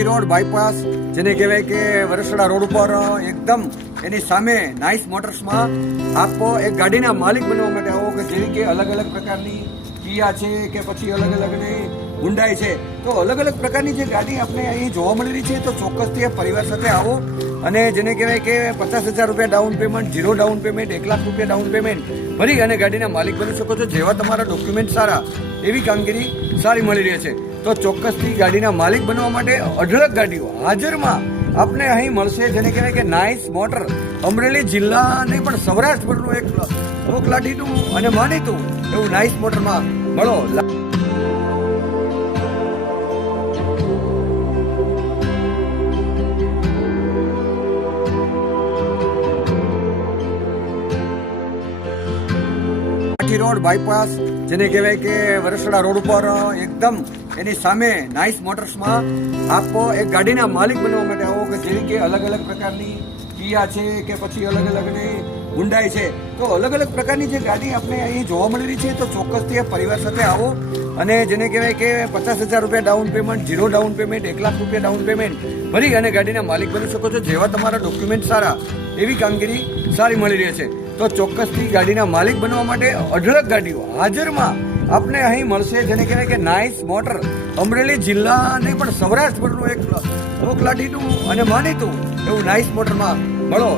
Road bypass જેને કહેવાય કે વરસડા રોડ ઉપર એકદમ એની સામે નાઇસ મોટર્સમાં આપ એક ગાડીના માલિક બનવા માટે આવો કે જેવી કે અલગ અલગ પ્રકારની કિયા છે કે પછી અલગ અલગની હુન્ડાઈ છે, તો અલગ અલગ પ્રકારની જે ગાડી આપણે અહીં જોવા મળી રહી છે, તો ચોક્કસથી પરિવાર સાથે આવો અને જેને કહેવાય કે 50,000 રૂપિયા down payment, 0 down payment, 1 lakh રૂપિયા ડાઉન પેમેન્ટ ભરી અને ગાડીના માલિક બની શકો છો. જેવા તમારા ડોક્યુમેન્ટ સારા એવી કામગીરી સારી મળી રહી છે. તો ચોક્કસથી ગાડીના માલિક બનવા માટે અઢળક ગાડીઓ હાજરમાં આપને અહીં મળશે, જેને કહેવાય કે નાઇસ મોટર. અમરેલી જિલ્લા નહીં પણ સૌરાષ્ટ્રભરનું એક લોકલાડીનું અને માનીતું એવું નાઇસ મોટરમાં મળો. રોડ બાયપાસ જેને કહેવાય કે વરસડા રોડ ઉપર એકદમ એની સામે નાઇસ મોટર્સમાં આપ એક ગાડીના માલિક બનવા માટે આવો કે જેવી કે અલગ અલગ પ્રકારની કિયા છે કે પછી અલગ અલગની હુન્ડાઈ છે, તો અલગ અલગ પ્રકારની જે ગાડી આપણે અહીં જોવા મળી રહી છે, તો ચોક્કસથી પરિવાર સાથે આવો અને જેને કહેવાય કે 50,000 રૂપિયા down payment, 0 down payment, 1 lakh રૂપિયા ડાઉન પેમેન્ટ ભરી અને ગાડીના માલિક બની શકો છો. જેવા તમારા ડોક્યુમેન્ટ સારા એવી કામગીરી સારી મળી રહી છે. તો ચોક્કસથી ગાડીના માલિક બનવા માટે અઢળક ગાડીઓ હાજરમાં આપને અહીં મળશે, જેને કહેવાય કે નાઇસ મોટર. અમરેલી જિલ્લા નહીં પણ સૌરાષ્ટ્રભરનું એક લોકલાડીનું અને માનીતું એવું નાઇસ મોટરમાં મળો.